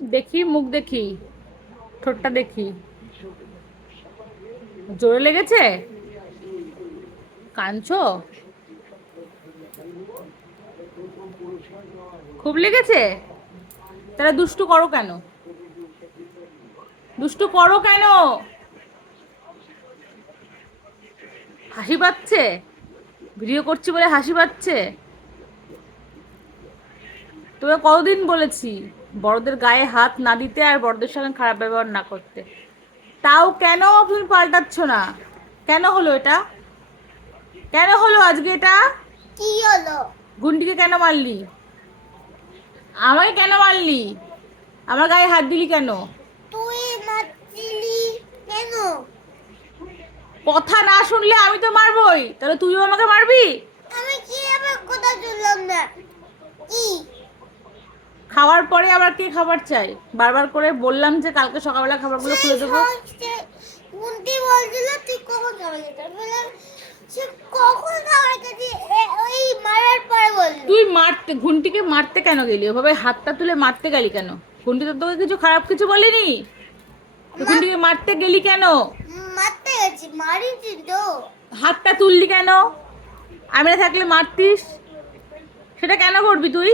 দেখি মুখ দেখি, ঠোঁটটা দেখি। জোরে লেগেছে? কাঁদছো? খুব লেগেছে? তাহলে দুষ্টু করো কেন? দুষ্টু করো কেন? হাসি পাচ্ছে? ভিডিও করছি বলে হাসি পাচ্ছে? তোকে কতদিন বলেছি বড়দের গায়ে হাত না দিতে আর বড়দের সঙ্গে খারাপ ব্যবহার না করতে, তাও কেন তুমি পাল্টাচ্ছ না? কেন হলো এটা? কেন হলো আজকে এটা? কি হলো? গুন্ডিকে কেন মারলি? আমাকে কেন মারলি? আমার গায়ে হাত দিলি কেন? তুই নাচছিলি কেন? কথা না শুনলে আমি তো মারবই, তাহলে তুইও আমাকে মারবি? আমি কি আবার কথা শুনলাম না? কি? খাওয়ার পরে আবার কে খাবার চাই? বারবার করে বললাম যে কালকে সকালবেলা খাবারগুলো সেই খুলে দেবো। সংস্থে কুন্তি বলছিল তুই কখন খাবার খেতে বললাম, সে কখন খাবার খেতে ওই মারার পরে বললো। তুই মারতে, ঘুন্টিকে মারতে কেন গেলি? ওভাবে হাতটা তুলে মারতে গেলি কেন? ঘুন্টি তো তোকে কিছু খারাপ কিছু বলেনি। তো মা ঘুন্টিকে মারতে গেলি কেন? মারতে গেছি, মারিছি তো। হাতটা তুললি কেন? আমি না থাকলে মারতিস? সেটা কেন করবি তুই?